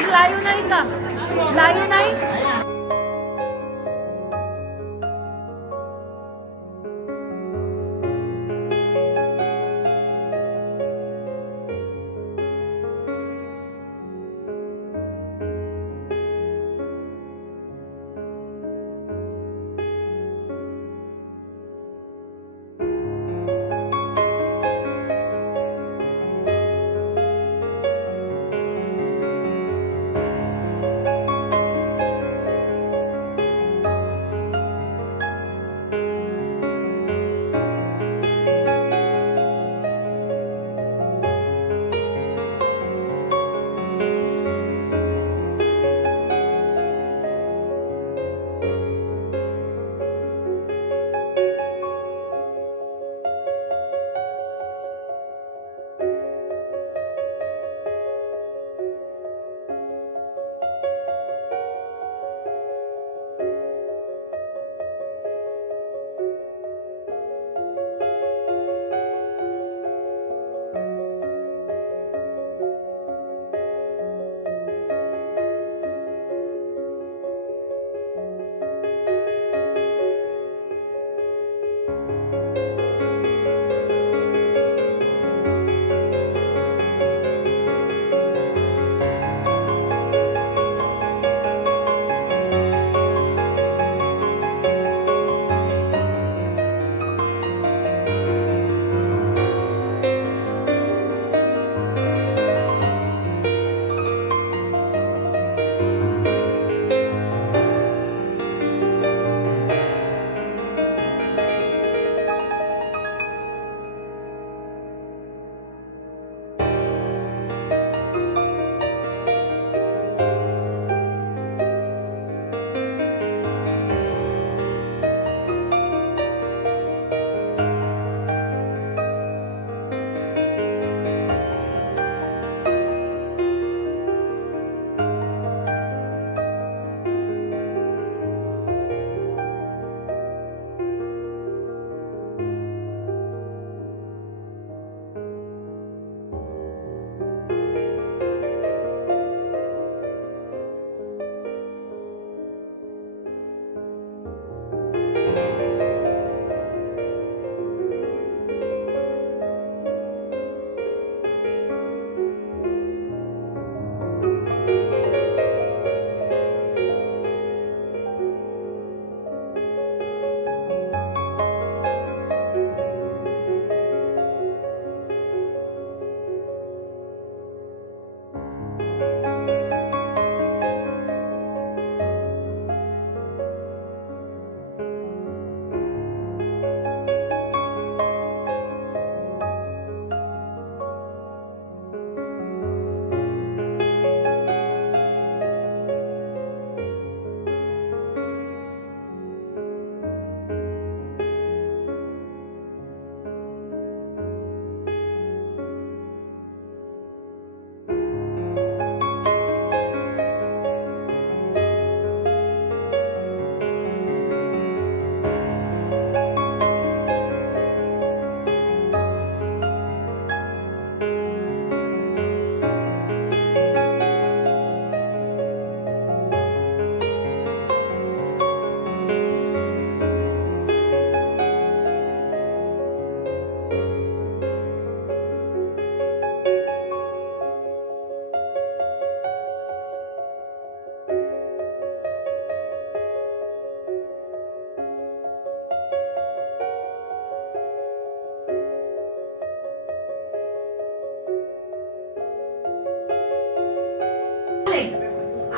आज लाईव्ह नाही का? लाईव्ह नाही.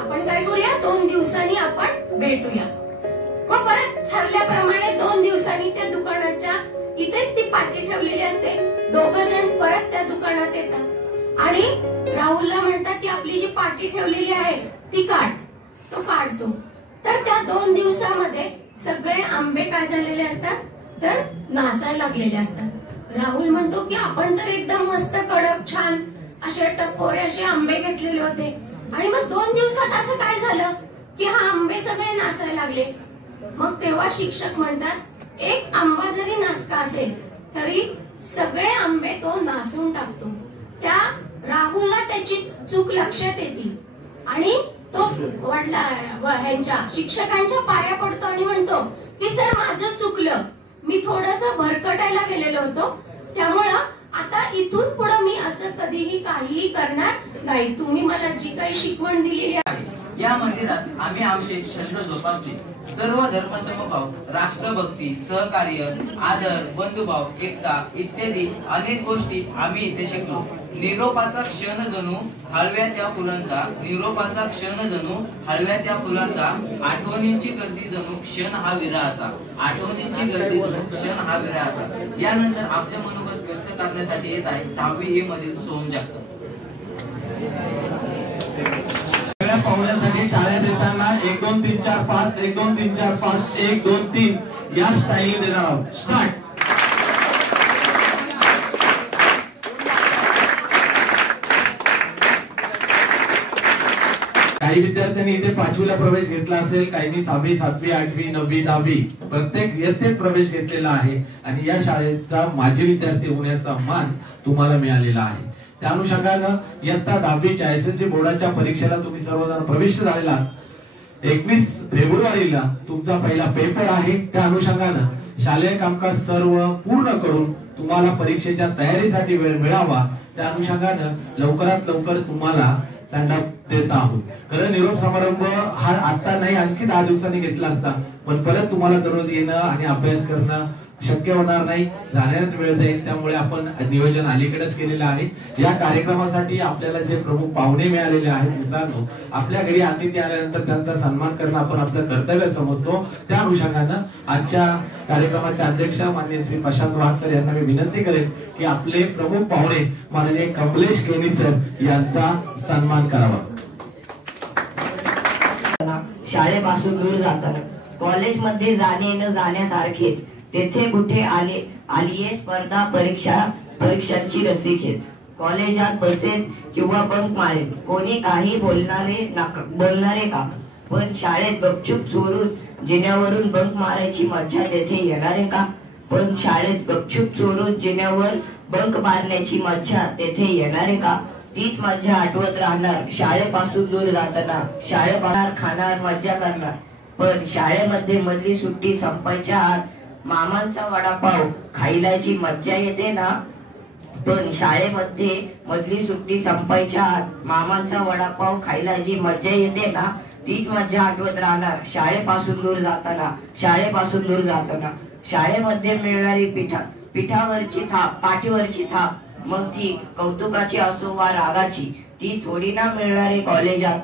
आपण काय करूया, 2 दिवसांनी आपण भेटूया. मग परत ठरल्याप्रमाणे 2 दिवसांनी त्या दुकानाच्या इथेच ती पाटी ठेवलेली असते. दोघं जण परत त्या दुकानात येतात आणि राहुलला म्हणतात की आपली जी पाटी ठेवलेली आहे ती काढ. तो काढतो. तर त्या 2 दिवसामध्ये सगळे आंबे काय झालेले असतात, तर नासायला लागलेले असतात. राहुल म्हणतो की आपण तर एकदम मस्त कडक छान असे टपोरे असे आंबे घेतलेले होते आणि मग 2 दिवसात असं काय झालं की हा आंबे सगळे नासायला लागले. मग तेव्हा शिक्षक म्हणतात एक आंबा जरी नासका असेल तरी सगळे आंबे तो नासून टाकतो. त्या राहुलला त्याची चूक लक्षात येते आणि तो ह्यांच्या शिक्षकांच्या पाया पडतो आणि म्हणतो की सर माझं चुकलं, मी थोडंसं भरकटायला गेलेलो होतो, त्यामुळं आता इथून पुढे मी असं कधीही काहीही करणार नाही. तुम्ही मला जी काही शिकवण दिलेली आहे. या मंदिरात आम्ही आमचे छंद जोपासले. सर्व धर्मसमभाव, राष्ट्रभक्ती, सहकार्य, आदर, बंधुभाव, एकता इत्यादी अनेक गोष्टी आम्ही इथे शिकलो. निरोपाचा क्षण जणू हळव्या त्या फुलांचा, निरोपाचा क्षण जणू हळव्या त्या फुलांचा, आठवणींची गर्दी जणू क्षण हा विरहाचा, आठवणींची गर्दी जणू क्षण हा विरहाचा. यानंतर आपले मनोगत व्यक्त करण्यासाठी येत आहे 10वी ए मधील सोहम जगताप. पाहुण्यासाठी टाळ्या देताना 1 2 3 4 5 1 2 3 4 5 1 2 3 या स्टाईल देणार आहोत. स्टार्ट. काही विद्यार्थ्यांनी इथे 5वीला प्रवेश घेतला असेल, काहींनी 6वी 7वी 8वी 9वी 10वी प्रत्येक इयत्तेत प्रवेश घेतलेला आहे आणि या शाळेचा माजी विद्यार्थी होण्याचा मान तुम्हाला मिळालेला आहे. त्या अनुषंगानं इयत्ता 10वीच्या एसएससी बोर्डाच्या परीक्षेला तुम्ही सर्वजण प्रविष्ट झालेला. 21 फेब्रुवारीला तुमचा पहिला पेपर आहे. त्या अनुषंगानं शालेय कामकाज सर्व पूर्ण करून तुम्हाला परीक्षेच्या तयारीसाठी वेळ मिळावा, त्या अनुषंगानं लवकरात लवकर तुम्हाला सँड अप देत आहोत. खरं निरोप समारंभ हा आता नाही, आणखी 10 दिवसांनी घेतला असता, पण परत तुम्हाला दररोज येणं आणि अभ्यास करणं शक्य होणार नाही, जाण्यात वेळ जाईल. त्यामुळे आपण नियोजन अलीकडेच केलेलं आहे. या कार्यक्रमासाठी आपल्याला जे प्रमुख पाहुणे मिळालेले आहेत मित्रांनो, आपल्या घरी अतिथी आल्यानंतर त्यांचा सन्मान करणं आपण आपलं कर्तव्य समजतो. त्या अनुषंगानं आजच्या कार्यक्रमाचे अध्यक्ष माननीय श्री प्रशांत वाघ सर यांना मी विनंती करेन की आपले प्रमुख पाहुणे माननीय कमलेश केनी सर यांचा सन्मान करावा. शाळेपासून दूर जाताना कॉलेजमध्ये जाणे न जाण्यासारखेच तेथे कुठे आलीये स्पर्धा परीक्षांची रस्सीखेच. कॉलेजात बसेल किंवा बंक मारेल, कोणी काही बोलणारे का, पण शाळेत गपचूप चोरून जिन्यावरून बंक मारायची मज्जा तेथे येणारे का, पण शाळेत गपचूप चोरून जिन्यावर बंक मारण्याची मज्जा तेथे येणारे का. तीच मज्जा आठवत राहणार शाळेपासून दूर जाताना. शाळेबाहेर खाणार मज्जा करणार, पण शाळेमध्ये मधली सुट्टी संपायच्या आत मामांचा वडापाव खायलाची मज्जा येते ना. पण शाळेमध्ये मधली सुट्टी संपायच्या आत मामांचा वडापाव खायला जी मज्जा येते ना, तीच मज्जा आठवत राहणार शाळेपासून दूर जाताना. शाळेपासून दूर जाताना शाळेमध्ये मिळणारी पिठावरची थाप, पाठीवरची थाप, मग ती कौतुकाची असो वा रागाची, ती थोडी ना मिळणारे कॉलेजात.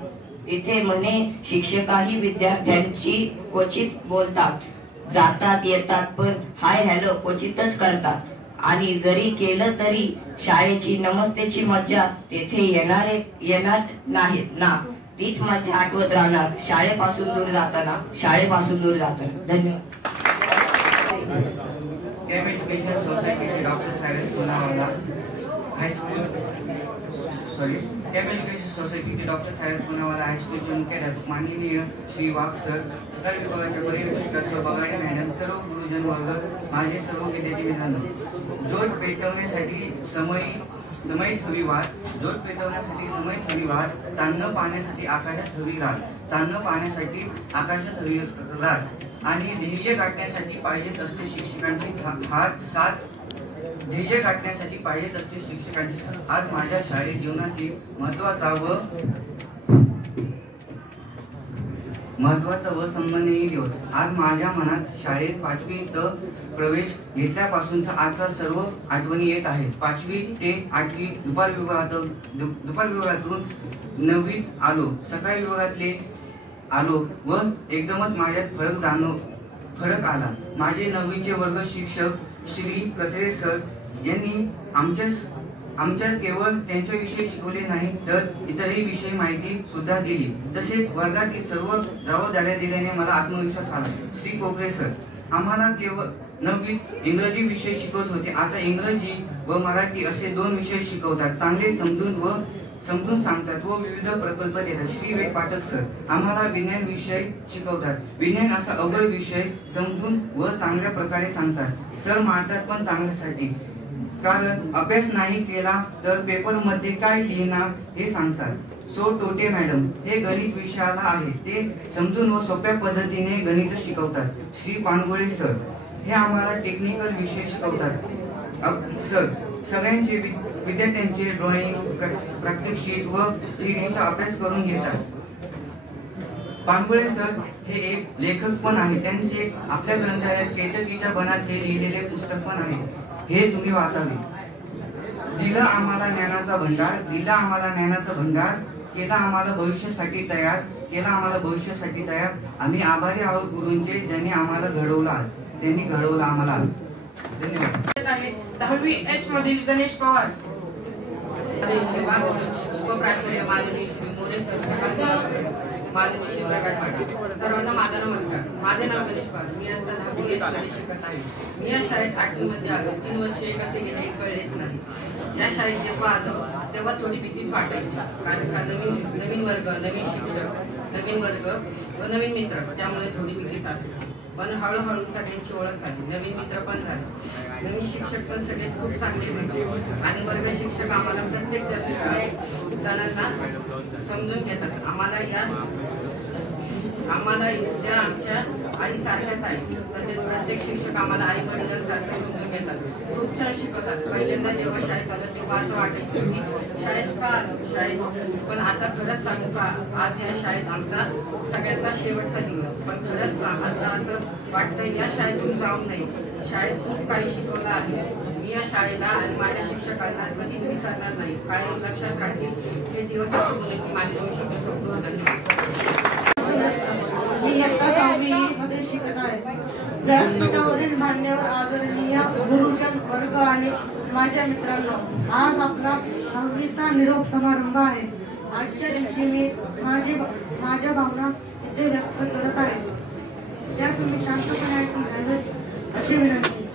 तिथे म्हणे शिक्षकही विद्यार्थ्यांची क्वचित बोलतात, जातात येतात, पण हाय हॅलो क्वचितच करतात. आणि जरी केलं तरी शाळेची नमस्तेची मज्जा तेथे येणार नाहीत ना. तीच मज्जा आठवत राहणार शाळेपासून दूर जाताना. शाळेपासून दूर जाताना. धन्यवाद. Education society doctor Cyrus Poonawalla high school education सोसायटीचे डॉक्टर सायरस पुनावाला हायस्कूलचे मुख्याध्यापक माननीय श्री वाघ सर, सकाळी विभागाच्या पर्यवेक्षिका सर बगाडे मॅडम, सर्व गुरुजन वर्ग, माझे सर्व विद्यार्थी मित्रांनो, जोड पेटवण्यासाठी समयित हवी वाट, जोड पेटवण्यासाठी समयित हवी वाट, चांदणं पाहण्यासाठी आकाशात हवी रात, चांदणं पाहण्यासाठी आकाशात हवी रात, आणि ध्येय गाठण्यासाठी पाहिजेत असते शिक्षकांची साथ, ध्येय गाठण्यासाठी पाहिजेत असते शिक्षकांची साथ. आज माझ्या शाळेत जीवनातील महत्वाचा व सन्माननीय दिवस. आज माझ्या मनात शाळेत 5वीत प्रवेश घेतल्यापासूनचा आजचा सर्व आठवणी येत आहेत. 5वी ते 8वी दुपार विभागातून 9वीत आलो, सकाळी विभागातले आलो व एकदमच माझ्यात फरक आला. माझे 9वीचे वर्ग शिक्षक श्री कचरे सर यांनी आमच्या केवळ त्यांच्याविषयी शिकवले नाही तर इतरही विषयी माहिती सुद्धा दिली. तसेच वर्गातील सर्व जबाबदाऱ्या दिल्याने मला आत्मविश्वास आला. श्री कोकरे सर आम्हाला केवळ 9वीत इंग्रजी विषय शिकवत होते, आता इंग्रजी व मराठी असे 2 विषय शिकवतात. चांगले समजून सांगतात व विविध प्रकल्प देतात. श्री वेद पाठक सर आम्हाला विज्ञान विषय शिकवतात. विज्ञान असा अवघड विषय समजून व चांगल्या प्रकारे सांगतात. सर मारतात पण चांगल्यासाठी, कारण अभ्यास नाही केला तर पेपर मध्ये काय लिहिणार हे सांगतात. सो टोटे मॅडम हे गणित विषयाला आहे. ते समजून व सोप्या पद्धतीने गणित शिकवतात. श्री पानगोळे सर हे आम्हाला टेक्निकल विषय शिकवतात. सर सगळ्यांचे विद्यार्थ्यांचे ड्रॉइंग प्रात्यक्षिक व थिअरीचा अभ्यास करून घेतात. पानगोळे सर हे एक लेखक पण आहे. त्यांचे आपल्या ग्रंथालयात केतकीच्या बनात हे लिहिलेले पुस्तक पण आहे. हे तुम्ही वाचावे. दिला आम्हाला ज्ञानाचा भंडार, दिला आम्हाला ज्ञानाचा भंडार, केला आम्हाला भविष्यासाठी तयार. आम्ही आभारी आहोत गुरूंचे ज्यांनी आम्हाला घडवलं आज. त्यांनी घडवलं आम्हाला आज. धन्यवाद. 10वी H मधील गणेश पवार. उपप्राचार्य माननीय श्री मोरे सर, माननीय श्री प्रकाश पाटील, सर्वांना माझा नमस्कार. माझे नाव गणेश पवार. मी आता 10वी H मध्ये शिकत आहे. मी या शाळेत 8वी मध्ये आलो. 3 वर्षे कसे गेले हे कळलेच नाही. या शाळेत जेव्हा आलो तेव्हा थोडी भीती वाटायची, कारण का नवीन वर्ग, नवीन शिक्षक, नवीन वर्ग व नवीन मित्र, त्यामुळे थोडी भीती वाटते. पण हळूहळू सगळ्यांची ओळख झाली, नवीन मित्र पण झाले, नवीन शिक्षक पण सगळे खूप चांगले होते आणि वर्ग शिक्षक आम्हाला प्रत्येक जणांना समजून घेतात. आम्हाला त्या आमच्या आईसारख्याच आहे. तसेच प्रत्येक शिक्षक आम्हाला आई वडिलांसारखं समजून घेतात, खूप छान शिकवतात. पहिल्यांदा जेव्हा शाळेत आलं तेव्हा असं वाटायचं की शाळेत का शाळेत, पण आता खरंच सांगू का, आज या शाळेत आमचा सगळ्यांचा शेवटचा दिवस. पण खरंच आता असं वाटतं या शाळेतून जाऊन नाही, शाळेत खूप काही शिकवलं आहे. मी या शाळेला आणि माझ्या शिक्षकांना कधीच विसरणार नाही. कायम लक्षात राहतील हे दिवस असं बोलले की माझे 2 शब्द संपूर्ण झाले. मी इयत्ता 10वी मध्ये शिकत आहे. व्यासपीठावरील मान्यवर आदरणीय गुरुजन वर्ग आणि माझ्या मित्रांनो, आज आपला 10वीचा निरोप समारंभ आहे. आजच्या दिवशी मी माझ्या भावना इथे व्यक्त करत आहे, ज्या तुम्ही शांतपणे ऐकून घ्यावेत अशी विनंती.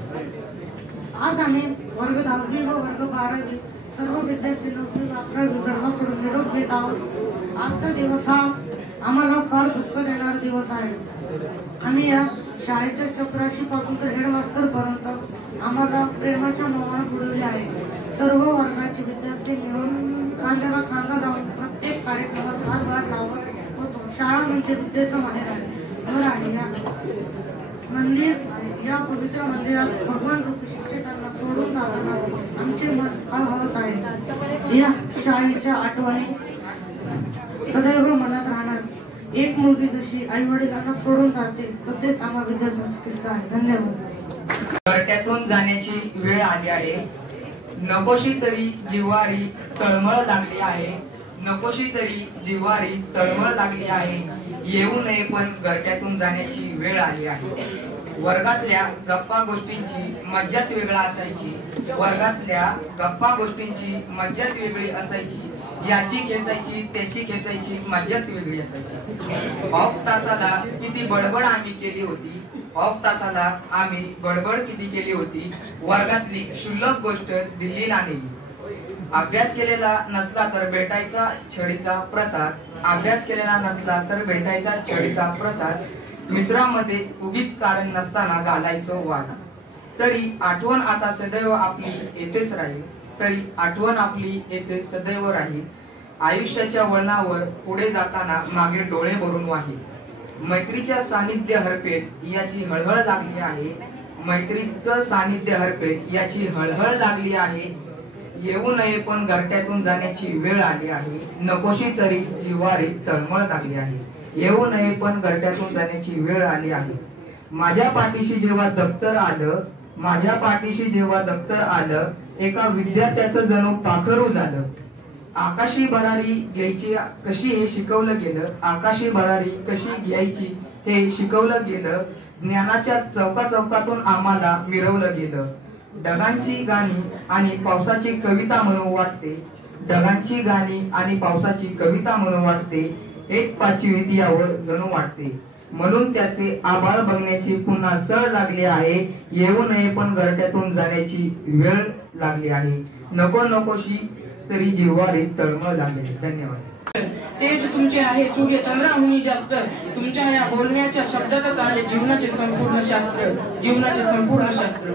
आज आम्ही वर्ग 10वी व वर्ग 12वी सर्व विद्यार्थी 9वी 11वी सर्वांकडून निरोप घेत आहोत. आजचा दिवस हा आम्हाला फार दुःख देणारा दिवस आहे. आम्ही या शाळेच्या चपराशीपासून तर हेडमास्टर पर्यंत आम्हाला प्रेमाच्या मोहाने बुडवले आहे. सर्व वर्गाचे विद्यार्थी मिळून खांद्याला खांदा लावून प्रत्येक कार्यक्रमात हातभार लावत होतो. शाळा म्हणजे विद्येचं माहेर आहे. या पवित्र मंदिरात भगवान रूपी शिक्षकांना सोडून जाताना आमचे मन हळहळत आहे. या शाळेच्या आठवणी सदैव मनात राहणार. एक मुलगी जशी आई वडिलांना सोडून जाते तसेच आम्हा विद्यार्थ्यांचा किस्सा आहे. धन्यवाद. घरट्यातून जाण्याची वेळ आली आहे. नकोशी तरी जिव्हारी तळमळ लागली आहे. नकोशी तरी जिव्हारी तळमळ लागली आहे. येऊ नये पण घरट्यातून जाण्याची वेळ आली आहे. वर्गातल्या गप्पा गोष्टींची मज्जाच वेगळा असायची. वर्गातल्या गप्पा गोष्टींची मज्जाच वेगळी असायची. याची खेचायची त्याची खेचायची मज्जाच वेगळी असायची. ऑफ तासाला किती बडबड आम्ही केली होती. ऑफ तासाला आम्ही बडबड किती केली होती. वर्गातली क्षुल्लक गोष्ट दिल्लीला नेली. अभ्यास केलेला नसला तर भेटायचा छडीचा प्रसाद. अभ्यास केलेला नसला तर भेटायचा छडीचा प्रसाद. मित्रांमध्ये उगीच कारण नसताना घालायचो वाद. तरी आठवण आता सदैव आपली येथेच राहील. तरी आठवण आपली येथे सदैव राहील. आयुष्याच्या वळणावर पुढे जाताना मागे डोळे भरून वाहील. मैत्रीच्या सानिध्य हरपेत याची हळहळ लागली आहे. मैत्रीचं सानिध्य हरपेत याची हळहळ लागली आहे. येऊ नये पण घरट्यातून जाण्याची वेळ आली आहे. नकोशी तरी जिव्हारी तळमळ लागली आहे. येऊ नये पण घरट्यातून जाण्याची वेळ आली आहे. माझ्या पाठीशी जेव्हा दप्तर आलं, माझ्या पाठीशी जेव्हा दप्तर आलं, एका विद्यार्थ्याचं जणू पाखरू झालं. आकाशी भरारी घ्यायची कशी हे शिकवलं गेलं. आकाशी भरारी कशी घ्यायची हे शिकवलं गेलं. ज्ञानाच्या चौकाचौकातून आम्हाला मिरवलं गेलं. ढगांची गाणी आणि पावसाची कविता म्हणू वाटते. ढगांची गाणी आणि पावसाची कविता म्हणू वाटते. एक पाचवीत यावर जणू वाटते. म्हणून त्याचे आभाळ बघण्याची पुन्हा सळ लागली आहे. येऊ नये पण घरट्यातून जाण्याची वेळ लागली आहे. नको नकोशी तरी जिव्हारी तळमळ लागली. धन्यवाद. तेज तुमचे आहे सूर्य चंद्राहुनी जास्त. तुमच्या या बोलण्याच्या शब्दातच आहे जीवनाचे संपूर्ण शास्त्र. जीवनाचे संपूर्ण शास्त्र.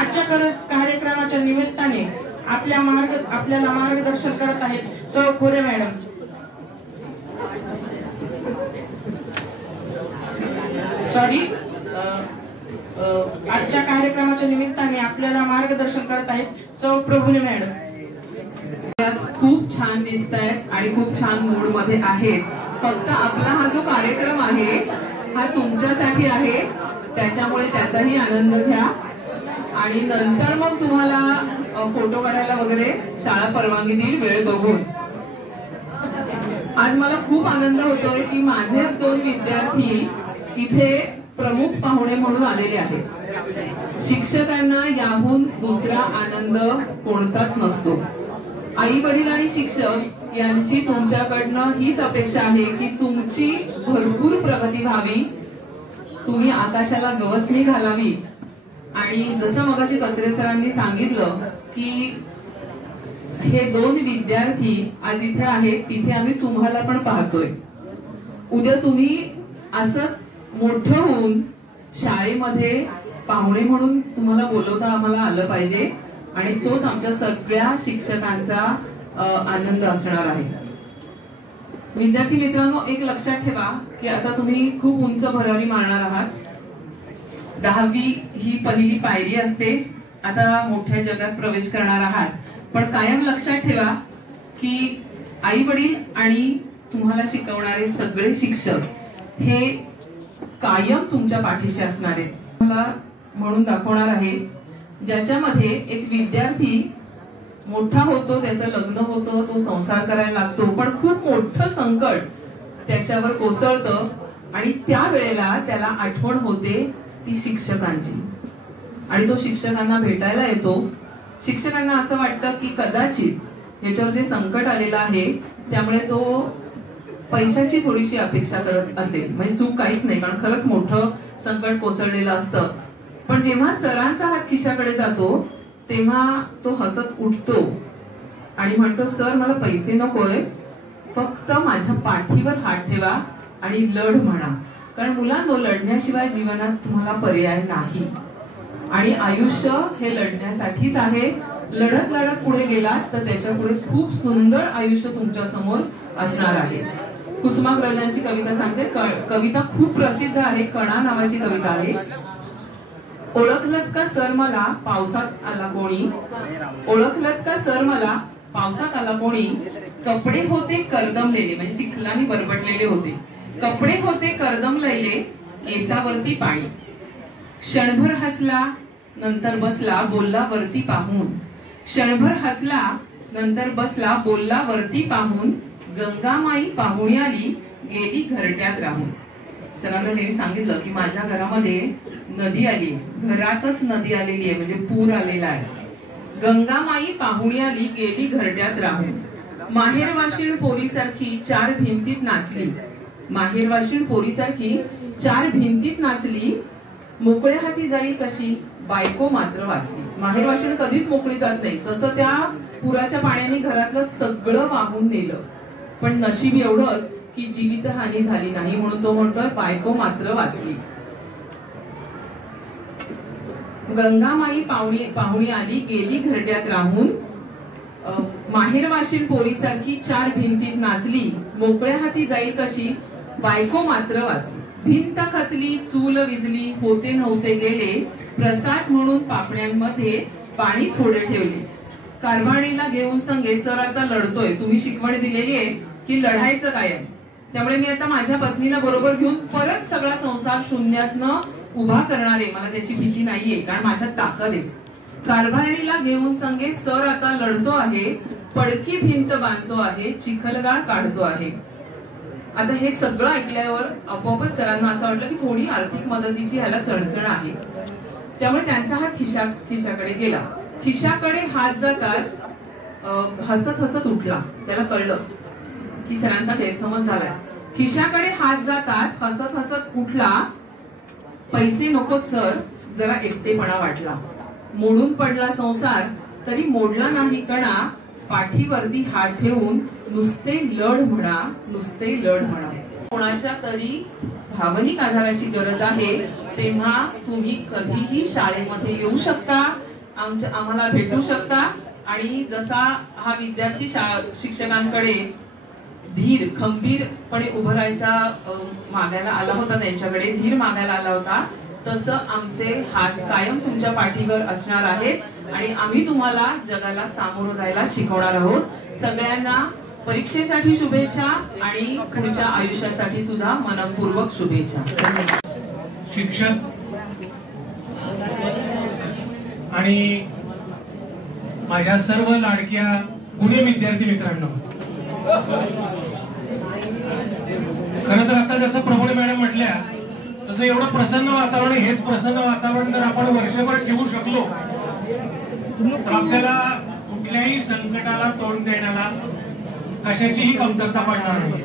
आजच्या कार्यक्रमाच्या निमित्ताने आपल्याला मार्गदर्शन करत आहेत सौ खोरे मॅडम. सॉरी आजच्या कार्यक्रमाच्या निमित्ताने आपल्याला मार्गदर्शन करत आहेत सौ प्रभुने मॅडम. आज खूप छान दिसत आहेत आणि खूप छान मूड मध्ये आहेत. फक्त आपला हा जो कार्यक्रम आहे हा तुमच्यासाठी आहे, त्याच्यामुळे त्याचाही आनंद घ्या आणि नंतर मग तुम्हाला फोटो काढायला वगैरे शाळा परवानगी देईल वेळ बघून. आज मला खूप आनंद होतोय की माझेच 2 विद्यार्थी इथे प्रमुख पाहुणे म्हणून आलेले आहेत. शिक्षकांना याहून दुसरा आनंद कोणताच नसतो. आई वडील आणि शिक्षक यांची तुमच्याकडनं हीच अपेक्षा आहे की तुमची भरपूर प्रगती व्हावी, तुम्ही आकाशाला गवसणी घालावी. आणि जसं मगाशी कचरे सरांनी सांगितलं की हे 2 विद्यार्थी आज इथे आहेत, तिथे आम्ही तुम्हाला पण पाहतोय. उद्या तुम्ही असंच मोठं होऊन शाळेमध्ये पाहुणे म्हणून तुम्हाला बोलवता आम्हाला आलं पाहिजे आणि तोच आमच्या सगळ्या शिक्षकांचा आनंद असणार आहे. विद्यार्थी मित्रांनो, एक लक्षात ठेवा की आता तुम्ही खूप उंच भरारी मारणार आहात. 10वी ही पहिली पायरी असते. आता मोठ्या जगात प्रवेश करणार आहात, पण कायम लक्षात ठेवा की आई वडील आणि तुम्हाला शिकवणारे सगळे शिक्षक हे कायम तुमच्या पाठीशी असणार आहेत. मला म्हणून दाखवणार आहे ज्याच्यामध्ये एक विद्यार्थी मोठा होतो, त्याचं लग्न होतं, तो संसार करायला लागतो, पण खूप मोठं संकट त्याच्यावर कोसळतं आणि त्यावेळेला त्याला आठवण होते ती शिक्षकांची आणि तो शिक्षकांना भेटायला येतो. शिक्षकांना असं वाटतं की कदाचित याच्यावर जे संकट आलेलं आहे त्यामुळे तो पैशाची थोडीशी अपेक्षा करत असेल. म्हणजे चूक काहीच नाही, कारण खरंच मोठं संकट कोसळलेलं असतं. पण जेव्हा सरांचा हात खिशाकडे जातो तेव्हा तो हसत उठतो आणि म्हणतो, सर मला पैसे नकोय, फक्त माझ्या पाठीवर हात ठेवा आणि लढ म्हणा. कारण मुलांनो, लढण्याशिवाय जीवनात तुम्हाला पर्याय नाही आणि आयुष्य हे लढण्यासाठीच आहे. लढत लढत पुढे गेलात तर त्याच्या पुढे खूप सुंदर आयुष्य तुमच्या समोर असणार आहे. कुसुमाग्रजांची कविता सांगते. कविता खूप प्रसिद्ध आहे, कणा नावाची कविता आहे. ओळखलत का सर मला पावसात आला कोणी, ओळखलत का सर मला पावसात आला कोणी, कपडे होते कर्दमलेले, म्हणजे चिखलाने बरबटलेले होते, कपडे होते कर्दमलेले, केसावरती पाणी, क्षणभर हसला नंतर बसला बोलला वरती पाहून, क्षणभर हसला नंतर बसला बोलला वरती पाहून, गंगामाई पाहुणी आली गेली घरट्यात राहून. सरांना नेहमी सांगितलं की माझ्या घरामध्ये नदी आली, घरातच नदी आलेली आहे, म्हणजे पूर आलेला आहे. गंगामाई पाहुणी आली गेली घरट्यात राहून, माहेरवाशीण पोरीसारखी 4 भिंतीत नाचली, माहेरवाशीण पोरीसारखी 4 भिंतीत नाचली, मोकळ्या हाती जाईल कशी बायको मात्र वाचली. माहेरवाशीण कधीच मोकळी जात नाही, तसं त्या पुराच्या पाण्याने घरातलं सगळं वाहून नेलं, पण नशीब एवढंच की जीवितहानी झाली नाही, म्हणून तो म्हणतोय बायको मात्र वाचली. गंगामाई पाहुणी आली गेली घरट्यात राहून, माहेरवाशीण पोरीसारखी 4 भिंतीत नाचली, मोकळ्या हाती जाईल कशी बायको मात्र वाचली. भिंत खचली चूल विजली होते नव्हते गेले, प्रसाद म्हणून पापण्यांमध्ये पाणी थोडे ठेवले, कारभाणीला घेऊन संगे सर आता लढतोय, तुम्ही शिकवण दिलेली आहे की लढायचं कायम, त्यामुळे मी आता माझ्या पत्नीला बरोबर घेऊन परत सगळा संसार शून्यातनं उभा करणार आहे, मला त्याची भीती नाहीये कारण माझ्यात ताकद आहे. कारभारणीला घेऊन संगे सर आता लढतो आहे, पडकी भिंत बांधतो आहे, चिखलगाळ काढतो आहे. आता हे सगळं ऐकल्यावर आपोआपच सरांना असं वाटलं की थोडी आर्थिक मदतीची ह्याला चणचण आहे, त्यामुळे त्यांचा हात खिशाकडे गेला. खिशाकडे हात जाताच हसत हसत उठला, त्याला कळलं की सरांचा गैरसमज झालाय. खिशाकडे हात जाताच हसत हसत उठला, पैसे नकोत सर, जरा एकटेपणा वाटला, मोडून पडला संसार तरी मोडला नाही कणा, पाठीवरती हात ठेवून नुसते लढ म्हणा, नुसते लढ म्हणा. कोणाच्या तरी भावनिक आधाराची गरज आहे तेव्हा तुम्ही कधीही शाळेमध्ये येऊ शकता, आम्हाला भेटू शकता आणि जसा हा विद्यार्थी शिक्षकांकडे धीर खंबीरपणे उभं राहायचा मागायला आला होता, त्यांच्याकडे धीर मागायला आला होता, तसं आमचे हात कायम तुमच्या पाठीवर असणार आहेत आणि आम्ही तुम्हाला जगाला सामोरं जायला शिकवणार आहोत. सगळ्यांना परीक्षेसाठी शुभेच्छा आणि पुढच्या आयुष्यासाठी सुद्धा मनपूर्वक शुभेच्छा. शिक्षक आणि माझ्या सर्व लाडक्या गुणी विद्यार्थी मित्रांनो, खरं तर आता जसं प्रभू मॅडम म्हटल्या तसं एवढं प्रसन्न वातावरण, हेच प्रसन्न वातावरण जर आपण वर्षभर ठेवू शकलो तर आपल्याला कुठल्याही संकटाला तोंड देण्याला कशाचीही कमतरता पडणार नाही.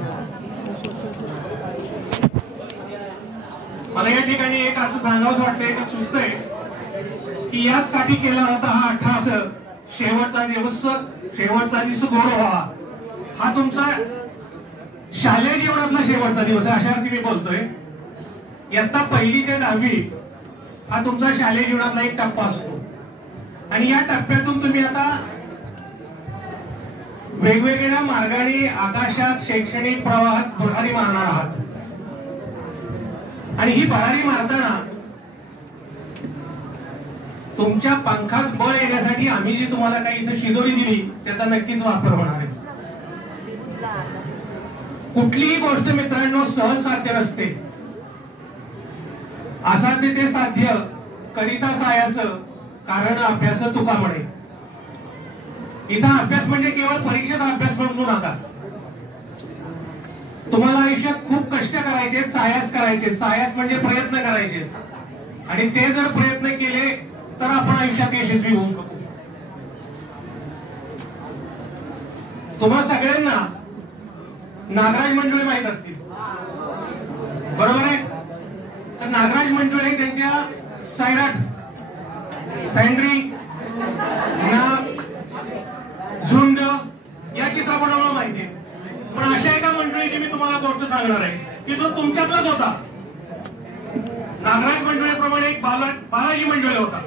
मला या ठिकाणी एक असं सांगावंच वाटतंय, एक सुचतंय की यासाठी केला होता हा 18 शेवटचा दिवस गोड व्हावा. हा तुमचा शालेय जीवनातला शेवटचा दिवस आहे, अशा अर्थी मी बोलतोय. इयत्ता 1ली ते 10वी हा तुमचा शालेय जीवनातला एक टप्पा असतो आणि या टप्प्यातून तुम्ही आता वेगवेगळ्या मार्गाने आकाशात शैक्षणिक प्रवाहात भरारी मारणार आहात. आणि ही भरारी मारताना तुमच्या पंखात बळ येण्यासाठी आम्ही जी तुम्हाला काही इथं शिदोरी दिली त्याचा नक्कीच वापर होणार आहे. कुठलीही गोष्ट मित्रांनो सहज साध्य नसते. असाध्य ते साध्य करिता सायास कारण अभ्यास तुका म्हणे. इथं अभ्यास म्हणजे केवळ परीक्षेचा अभ्यास म्हणू नका. तुम्हाला आयुष्यात खूप कष्ट करायचे, सायास करायचे. सायास म्हणजे प्रयत्न करायचे आणि ते जर प्रयत्न केले तर आपण आयुष्यात यशस्वी होऊ शकू. तुम्हा सगळ्यांना नागराज मंडळे माहित असतील, बरोबर आहे? तर नागराज मंडळे त्यांच्या सैराट, फॅन्ड्री, झुंड या चित्रपटाला माहिती आहे. पण अशा एका मंडळीची मी तुम्हाला गोष्ट सांगणार आहे की जो तुमच्यातलाच होता. नागराज मंडळीप्रमाणे एक बालाजी मंडळ होता.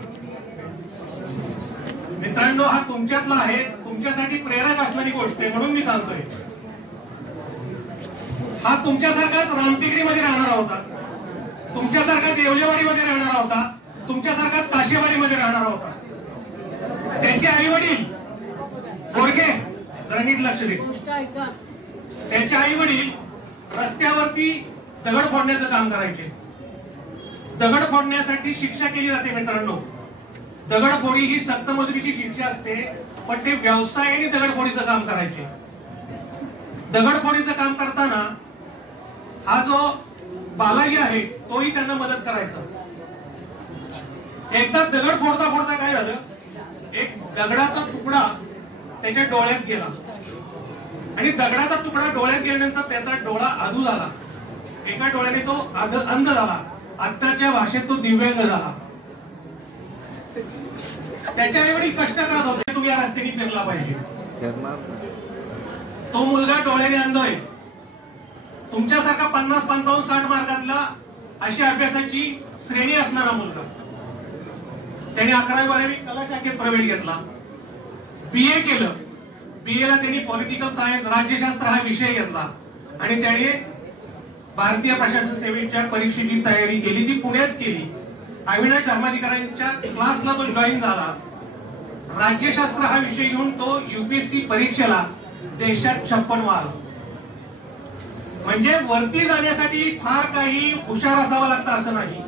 मित्रांनो, हा तुमच्यातला आहे, तुमच्यासाठी प्रेरक असणारी गोष्ट आहे म्हणून मी सांगतोय. हा तुमच्यासारखाच रामटेकडीमध्ये राहणारा होता, तुमच्यासारखा देवलेवाडीमध्ये राहणारा होता, तुमच्यासारखाच ताशेवाडीमध्ये राहणारा होता. त्याचे आई वडील बोरगे, जरा नीट लक्ष दे. त्याचे आई वडील रस्त्यावरती दगड फोडण्याचं काम करायचे. दगड फोडण्यासाठी शिक्षा केली जाते मित्रांनो. दगडफोडी ही सक्त मजुरीची शिक्षा असते, पण ते व्यवसायाने दगडफोडीचं काम करायचे. दगडफोडीचं काम करताना हा जो बालाजी आहे तोही त्यांना मदत करायचा. एकदा दगड फोडता फोडता काय झालं, एक दगडाचा तुकडा त्याच्या डोळ्यात गेला आणि दगडाचा तुकडा डोळ्यात गेल्यानंतर त्याचा डोळा आधू झाला. एका डोळ्याने तो अंध झाला. आत्ताच्या भाषेत तो दिव्यांग झाला. त्याच्या आई वडील कष्ट करत होते, तुम्ही या रस्त्याने फिरला पाहिजे. तो मुलगा डोळ्याने अंध आहे. तुमच्यासारखा 50, 55, 60 मार्कातला अशी अभ्यासाची श्रेणी असणारा मुलगा. त्याने 11वी-12वी कला शाखेत प्रवेश घेतला, BA केलं. BA ला त्यांनी पॉलिटिकल सायन्स, राज्यशास्त्र हा विषय घेतला आणि त्याने भारतीय प्रशासन सेवेच्या परीक्षेची तयारी केली. ती पुण्यात केली. अविनाश धर्माधिकाऱ्यांच्या क्लासला तो जॉईन झाला. राज्यशास्त्र हा विषय घेऊन तो UPSC परीक्षेला देशात 56 आला. म्हणजे वरती जाण्यासाठी फार काही हुशार असावं लागतं असं नाही.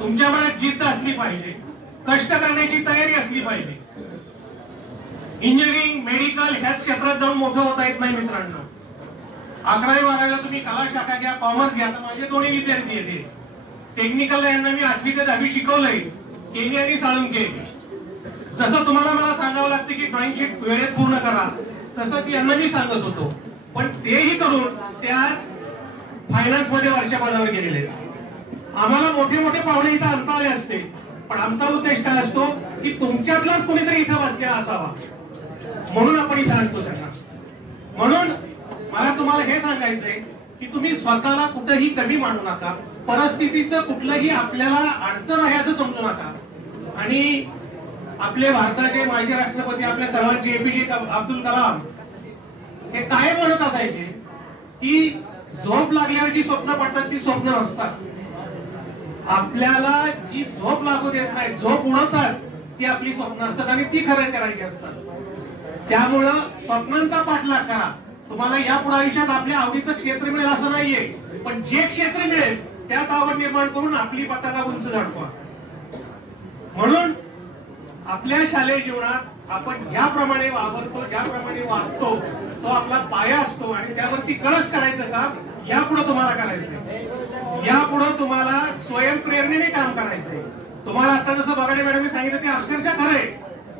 तुमच्या मनात जिद्द असली पाहिजे, कष्ट करण्याची तयारी असली पाहिजे. इंजिनिअरिंग, मेडिकल ह्याच क्षेत्रात जाऊन मोठं होता येत नाही मित्रांनो. 11वी-12वीला तुम्ही कला शाखा घ्या, कॉमर्स घ्या. तर माझे दोन्ही विद्यार्थी येते. टेक्निकलला यांना मी 8वी ते 10वी शिकवलंय, केनी आणि साळुंके. जसं तुम्हाला मला सांगावं लागतं की ड्रॉइंग शीट वेळेत पूर्ण करा, तसं ती यांना मी सांगत होतो. पण तेही करून त्या फायनान्स मध्ये वरच्या पदावर गेलेले. आम्हाला मोठे मोठे पाहुणे इथं आणता आले असते, पण आमचा उद्देश काय असतो की तुमच्यातलाच कोणीतरी इथं बसलेला असावा, म्हणून आपण इथं आणतो त्यांना. म्हणून मला तुम्हाला हे सांगायचंय की तुम्ही स्वतःला कुठेही कमी मानू नका. परिस्थितीचं कुठलंही आपल्याला अडचण आहे असं समजू नका. आणि आपले भारताचे माजी राष्ट्रपती, आपल्या सर्वांचे APJ अब्दुल कलाम हे काय म्हणत असायचे की झोप लागल्यावर जी स्वप्न पडतात ती स्वप्न नसतात. आपल्याला जी झोप लागू देत नाही, झोप उडवतात, ती आपली स्वप्न असतात आणि ती खरं करायची असतात. त्यामुळं स्वप्नांचा पाठलाग करा. तुम्हाला या पुढे आयुष्यात आपल्या आवडीचं क्षेत्र मिळेल असं नाहीये, पण जे क्षेत्र मिळेल त्यात आवड निर्माण करून आपली पताका उंच गाठवा. म्हणून आपल्या शालेय जीवनात आपण ज्याप्रमाणे वावरतो, ज्याप्रमाणे वागतो, तो आपला पाया असतो आणि त्यावरती कळस करायचं काम यापुढे तुम्हाला करायचंय. यापुढे तुम्हाला स्वयंप्रेरणेने काम करायचंय. तुम्हाला आता जसं बगाडे मॅडमने सांगितलं ते अक्षरशः खरंय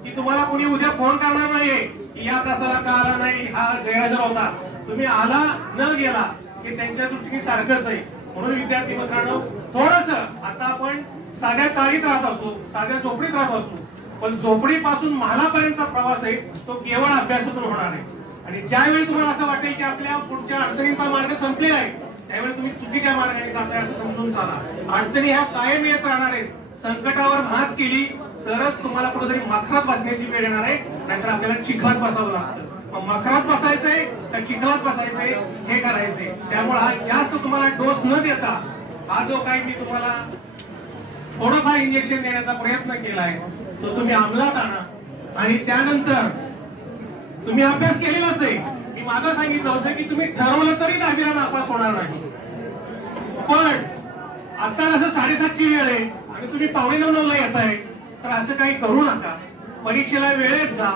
की तुम्हाला कोणी उद्या फोन करणार नाहीये की या तासाला का आला नाही, हा गैरहजर होता. तुम्ही आला न गेला की त्यांच्या दृष्टीने सारखंच आहे. म्हणून विद्यार्थी मित्रांनो, थोडस आता आपण साध्या चाळीत राहत असू, साध्या झोपडीत राहत असू, पण झोपडीपासून महालापर्यंतचा प्रवास आहे तो केवळ अभ्यासातून होणार आहे. आणि ज्यावेळी तुम्हाला असं वाटेल की आपल्या पुढच्या अडचणींचा मार्ग संपलेला आहे, त्यावेळी तुम्ही चुकीच्या मार्गाने जाताय असं समजून चाला. अडचणी ह्या कायम येत राहणार आहेत. संकटावर मात केली तरच तुम्हाला कुठेतरी मखरात बसण्याची वेळ येणार आहे, नाहीतर आपल्याला चिखलात बसावं लागतं. मग मखरात बसायचंय का चिखलात बसायचंय हे करायचंय. त्यामुळे हा जास्त तुम्हाला डोस न देता हा जो काही मी तुम्हाला थोडंफार इंजेक्शन देण्याचा प्रयत्न केलाय तो तुम्ही अंमलात आणा. आणि त्यानंतर तुम्ही अभ्यास केलेलाच आहे. मी मागं सांगितलं होतं की तुम्ही ठरवलं तरी 10वीला नापास होणार नाही. पण आता जसं 7:30ची वेळ आहे आणि तुम्ही 8:45ला येत आहे, तर असं काही करू नका. परीक्षेला वेळेत जा,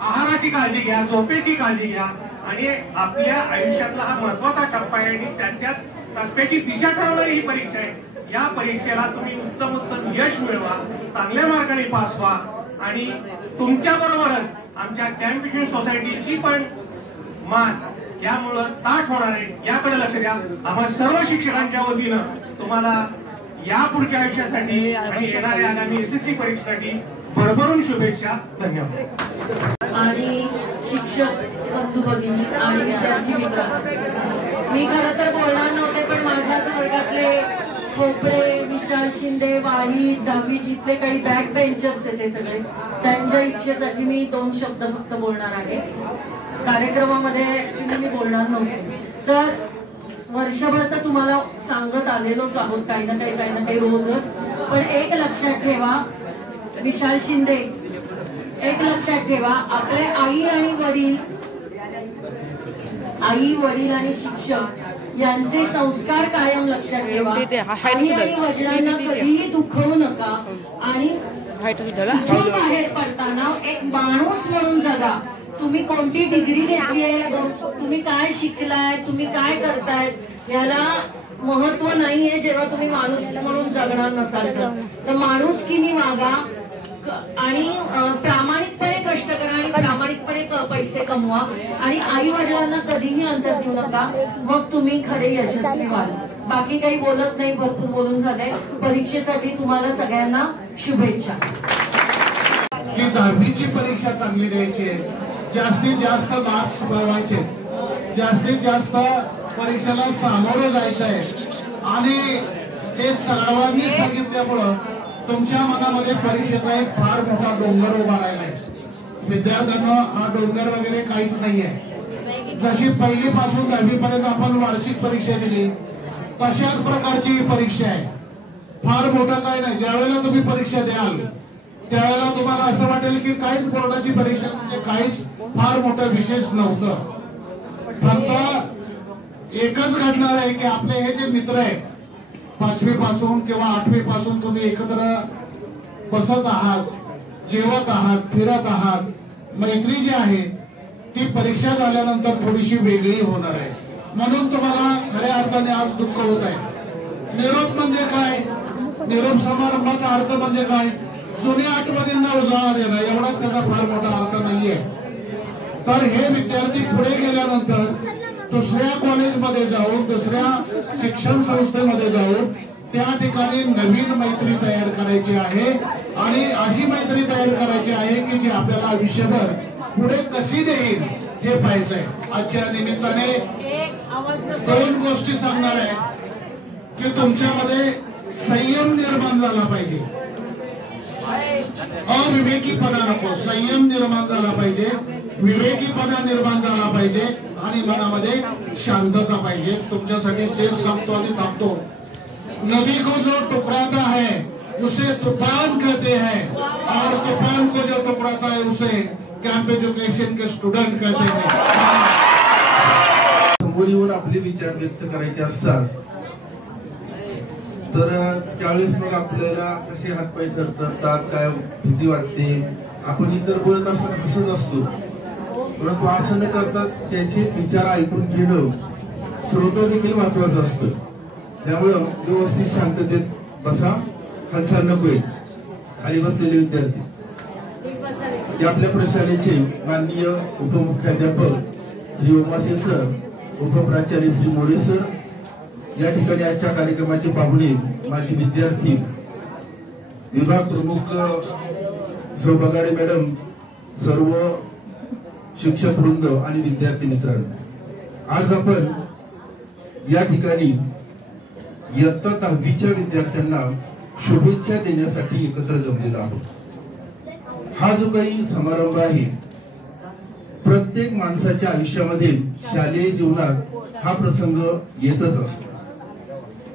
आहाराची काळजी घ्या, झोपेची काळजी घ्या. आणि आपल्या आयुष्यातला हा महत्वाचा टप्पा आहे आणि त्याच्यात टप्प्याची दिशा ठरवणारी ही परीक्षा आहे. या परीक्षेला तुम्ही उत्तम यश मिळवा, चांगल्या मार्गाने पास व्हा. आणि तुमच्या बरोबरच आमच्या कॅम्प विजन सोसायटीची पण मान यामुळं ताठ होणार आहे, याकडे लक्ष द्या. आम्हा सर्व शिक्षकांच्या वतीनं तुम्हाला या पुढच्या आयुष्यासाठी आणि येणाऱ्या आगामी SSC परीक्षेसाठी भरभरून शुभेच्छा. धन्यवाद. आणि शिक्षक बंधू भगिनी आणि विद्यार्थी मित्र, मी खरं तर बोलणार नव्हते, पण माझ्याच वर्गातले खोपडे, विशाल शिंदे, वाही, 10वी जिथले काही बॅक बेंचर्स आहेत ते सगळे, त्यांच्या इच्छेसाठी मी 2 शब्द फक्त बोलणार आहे. कार्यक्रमामध्ये ऍक्च्युली मी बोलणार नव्हते. तर वर्षभर तर तुम्हाला सांगत आलेलोच आहोत काही ना काही रोजच. पण एक लक्षात ठेवा, विशाल शिंदे, एक लक्षात ठेवा, आपले आई वडील आणि शिक्षक यांचे संस्कार कायम लक्षात ठेवा. आई आणि वडिलांना कधीही दुखवू नका. आणि इथून बाहेर पडताना एक माणूस म्हणून जगा. तुम्ही कोणती डिग्री घेतलीये, तुम्ही काय शिकलाय, तुम्ही काय करताय, याला महत्व नाहीये जेव्हा तुम्ही माणूस म्हणून जगणार नसाल तर. माणुसकीने वागा आणि प्रामाणिकपणे कष्ट करा आणि प्रामाणिकपणे पैसे कमवा. आणि आई वडिलांना कधीही अंतर देऊ नका, मग तुम्ही खरे यशस्वी व्हाल. बाकी काही बोलत नाही, भरपूर बोलून झाले. परीक्षेसाठी तुम्हाला सगळ्यांना शुभेच्छा. की 10वीची परीक्षा चांगली द्यायची आहे, जास्तीत जास्त मार्क्स मिळवायचे, जास्तीत जास्त परीक्षेला सामोरं जायचं आहे. आणि हे सर्वांनी सांगितल्यामुळं तुमच्या मनामध्ये परीक्षेचा एक फार मोठा डोंगर उभा राहिलाय. विद्यार्थ्यांना हा डोंगर वगैरे काहीच नाहीये. जशी 1ली पासून 10वी पर्यंत आपण वार्षिक परीक्षा दिली तशाच प्रकारची ही परीक्षा आहे. फार मोठं काय नाही. ज्यावेळेला तुम्ही परीक्षा द्याल त्यावेळेला तुम्हाला असं वाटेल की काहीच बोर्डाची परीक्षा म्हणजे काहीच फार मोठं विशेष नव्हतं. फक्त एकच घडणार आहे की आपले हे जे मित्र आहेत 5वी पासून किंवा 8वी पासून तुम्ही एकत्र बसत आहात, जेवत आहात, फिरत आहात, मैत्री जी आहे ती परीक्षा झाल्यानंतर थोडीशी वेगळी होणार आहे. म्हणून तुम्हाला खऱ्या अर्थाने आज दुःख होत आहे. निरोप म्हणजे काय, निरोप समारंभाचा अर्थ म्हणजे काय, जुन्या आठवणींना उजाळा देणं, एवढाच त्याचा फार मोठा अर्थ नाहीये. तर हे विद्यार्थी पुढे गेल्यानंतर दुसऱ्या कॉलेजमध्ये जाऊन, दुसऱ्या शिक्षण संस्थेमध्ये जाऊन त्या ठिकाणी नवीन मैत्री तयार करायची आहे. आणि अशी मैत्री तयार करायची आहे की जी आपल्याला आयुष्यभर पुढे कशी देईल हे पाहायचंय. आजच्या निमित्ताने 2 गोष्टी सांगणार आहे की तुमच्यामध्ये संयम निर्माण झाला पाहिजे, अविवेकीपणा नको, संयम निर्माण झाला पाहिजे, विवेकीपणा निर्माण झाला पाहिजे आणि मनामध्ये शांतता पाहिजे. तुमच्यासाठी शेर सांगतो आणि थांबतो. नदी को जो टुकराता है उसे तूफान कहते हैं और तूफान को जो टुकराता है उसे कॅम्प एज्युकेशन के स्टूडेंट कहते हैं. समोरीवर आपले विचार व्यक्त करायचे असतात तर त्यावेळेस मग आपल्याला कसे हातपाय थरथरतात, काय भीती वाटते. आपण इतर बोलत असताना हसत असतो, परंतु असं न करता त्याचे विचार ऐकून घेणं श्रोता देखील महत्वाचं असतं. त्यामुळं व्यवस्थित शांततेत बसा, हालचाल नकोय. खाली बसलेले विद्यार्थी ते आपल्या प्रशालेचे माननीय उपमुख्याध्यापक श्री उमाशे सर, उपप्राचार्य श्री मोरे सर, या ठिकाणी आजच्या कार्यक्रमाचे पाहुणे माजी विद्यार्थी, विभाग प्रमुख सौ बगाडे मॅडम, सर्व शिक्षक वृंद आणि विद्यार्थी मित्रांनो, आज आपण या ठिकाणी इयत्ता 10वीच्या विद्यार्थ्यांना शुभेच्छा देण्यासाठी एकत्र जमलेलो आहोत. हा जो काही समारंभ आहे, प्रत्येक माणसाच्या आयुष्यामध्ये शालेय जीवनात हा प्रसंग येतच असतो.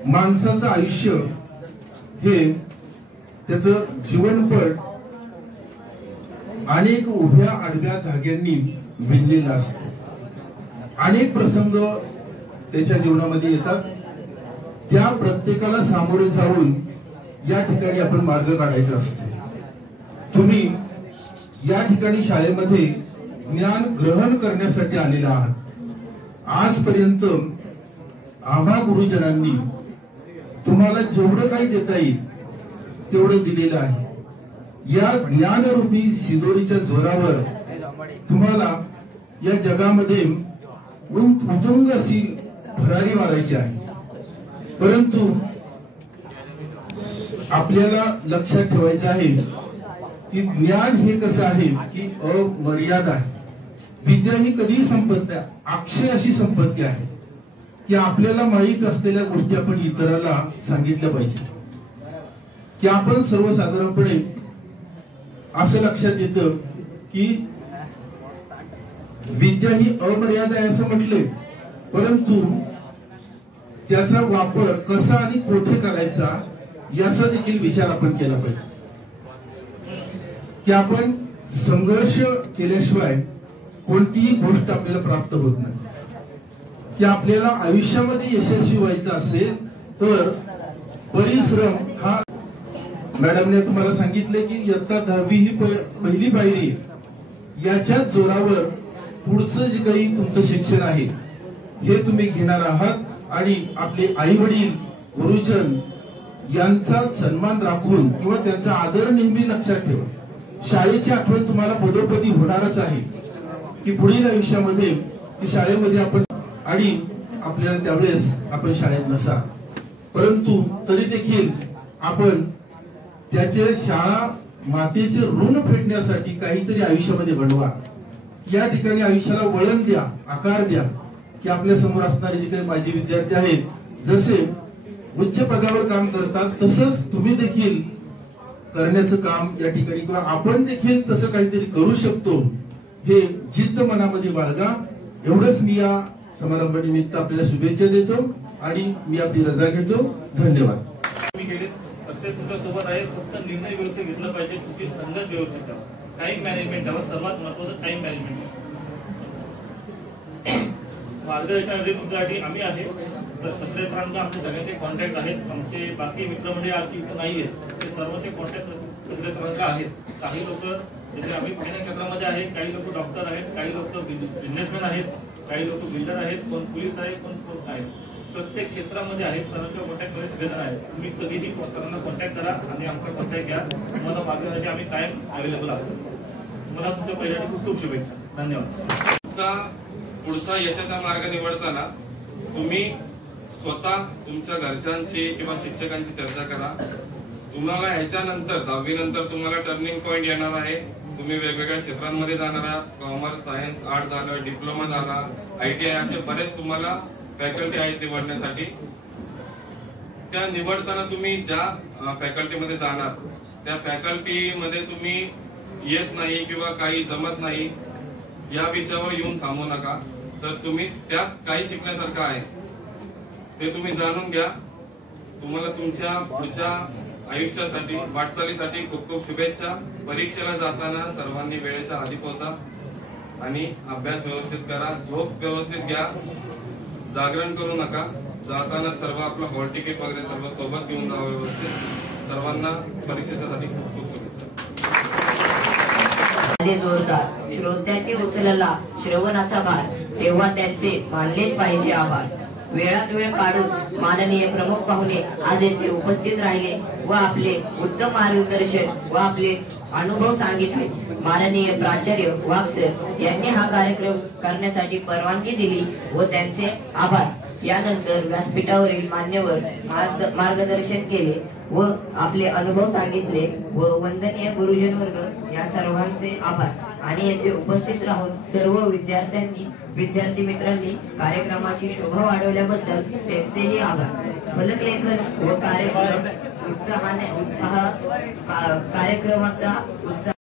माणसाचं आयुष्य हे त्याचं जीवनपट अनेक उभ्या आडव्या धाग्यांनी विणलेला असतो. अनेक प्रसंग त्याच्या जीवनामध्ये येतात. त्या प्रत्येकाला सामोरे जाऊन या ठिकाणी आपण मार्ग काढायचा असतो. तुम्ही या ठिकाणी शाळेमध्ये ज्ञान ग्रहण करण्यासाठी आलेला आहात. आजपर्यंत आम्हा गुरुजनांनी तुम्हाला जेवढं काही देता येईल तेवढं दिलेलं आहे. या ज्ञानरूपी शिदोरीच्या जोरावर तुम्हाला या जगामध्ये उतुंग अशी भरारी मारायची आहे. परंतु आपल्याला लक्षात ठेवायचं आहे की ज्ञान हे कसं आहे की अमर्याद आहे. विद्या ही कधीही संपत्ती आहे, अक्षय अशी संपत्ती आहे की आपल्याला माहित असलेल्या गोष्टी आपण इतरांना सांगितल्या पाहिजे. की आपण सर्वसाधारणपणे असं लक्षात येतं की विद्या ही अमर्याद आहे असं म्हटले, परंतु त्याचा वापर कसा आणि कोठे करायचा याचा देखील विचार आपण केला पाहिजे. की आपण संघर्ष केल्याशिवाय कोणतीही गोष्ट आपल्याला प्राप्त होत नाही. की आपल्याला आयुष्यामध्ये यशस्वी व्हायचं असेल तर परिश्रम हा, मॅडमने तुम्हाला सांगितले की इयत्ता 10वी ही पहिली पायरी, याच्याच जोरावर पुढचं जे काही तुमचं शिक्षण आहे हे तुम्ही घेणार आहात. आणि आपले आई वडील, गुरुजन यांचा सन्मान राखून किंवा त्यांचा आदर नेहमी लक्षात ठेवा. शाळेची आठवण तुम्हाला पदोपदी होणारच आहे की पुढील आयुष्यामध्ये ती शाळेमध्ये आपण, आणि आपल्याला त्यावेळेस आपण शाळेत नसा, परंतु तरी देखील आपण त्याचे शाळा मातेचे ऋण फेडण्यासाठी काहीतरी आयुष्यामध्ये बनवा. या ठिकाणी आयुष्याला वळण द्या, आकार द्या. की आपल्या समोर असणारे जे काही माजी विद्यार्थी आहेत, जसे उच्च पदावर काम करतात तसंच तुम्ही देखील करण्याचं काम या ठिकाणी, किंवा आपण देखील तसं काहीतरी करू शकतो हे जिद्द मनामध्ये बाळगा. एवढंच मी या समारंभानिमित्त आपल्याला शुभेच्छा देतो आणि मी आपली रजा घेतो. धन्यवाद. तुमच्या सोबत आहे, फक्त निर्णय व्यवस्थित घेतला पाहिजे, तुमची संगत व्यवस्थित ठेवा, टाइम मॅनेजमेंट ठेवा. सर्वात महत्वाचं टाइम मॅनेजमेंट. मार्गदर्शनासाठी तुमच्यासाठी आम्ही आहे. पत्रकारांचा आमचे सगळ्यांचे कॉन्टॅक्ट आहेत. आमचे बाकी मित्रमंडळी आरती इथं नाही आहेत, ते सर्वचे कॉन्टॅक्ट पत्रकारांना आहेत. काही लोक जसे आम्ही फायनान्स क्षेत्रामध्ये आहेत, काही लोक डॉक्टर आहेत, काही लोक बिझनेसमॅन आहेत, काही लोक बिल्डर आहेत, कोण पोलीस आहेत, कोण आहेत. प्रत्येक क्षेत्रामध्ये आहेत. सर्वांच्या कॉन्टॅक्टमध्ये सगळेजण आहेत. तुम्ही कधीही सरांना कॉन्टॅक्ट करा आणि आमचा कॉन्टॅक्ट घ्या. तुम्हाला मार्गदर्शनासाठी आम्ही कायम अवेलेबल आहोत. मला तुमच्या पहिल्यासाठी खूप खूप शुभेच्छा. धन्यवाद. पुढचा यशाचा मार्ग निवडताना तुम्ही स्वतः तुमच्या घरच्यांशी किंवा शिक्षकांची चर्चा करा. तुम्हाला ह्याच्यानंतर 10वी नंतर तुम्हाला टर्निंग पॉईंट येणार आहे. तुम्ही वेगवेगळ्या क्षेत्रांमध्ये जाणार आहात. कॉमर्स, सायन्स, आर्ट झालं, डिप्लोमा झाला, ITI, असे बरेच तुम्हाला फॅकल्टी आहेत निवडण्यासाठी. त्या निवडताना तुम्ही ज्या फॅकल्टीमध्ये जाणार त्या फॅकल्टीमध्ये तुम्ही येत नाही किंवा काही जमत नाही या विषयावर येऊन थांबू नका. तर तुम्ही त्यात काही शिकण्यासारखं आहे ते तुम्ही जाणून घ्या. तुम्हाला तुमच्या पुढच्या आयुष्यासाठी वाटचालीसाठी खूप खूप शुभेच्छा. परीक्षेला जाताना सर्वांनी वेळेच्या आधी पोहोचा आणि अभ्यास व्यवस्थित करा. झोप व्यवस्थित घ्या. जागरण करू नका. जाताना सर्व आपलं हॉल तिकीट वगैरे सर्व सोबत घेऊन जावं व्यवस्थित. सर्वांना परीक्षेसाठी खूप खूप शुभेच्छा. जोरदार श्रोत्यांनी उचलला श्रवणाचा भार, तेव्हा त्यांचे मानलेच पाहिजे आभार. वेळात वेळ काढून माननीय प्रमुख पाहुणे आज येथे उपस्थित राहिले व आपले उत्तम मार्गदर्शन व आपले अनुभव सांगितले. माननीय प्राचार्य वाघ सर यांनी हा कार्यक्रम करण्यासाठी परवानगी दिली व त्यांचे आभार. यानंतर व्यासपीठावरील मान्यवर मार्गदर्शन केले व आपले अनुभव सांगितले व वंदनीय गुरुजन वर्ग या सर्वांचे आभार. आणि येथे उपस्थित राहून सर्व विद्यार्थी मित्रांनी कार्यक्रमाची शोभा वाढवल्याबद्दल त्यांचेही आभार. फलकलेखन व कार्यक्रमाचा उत्साह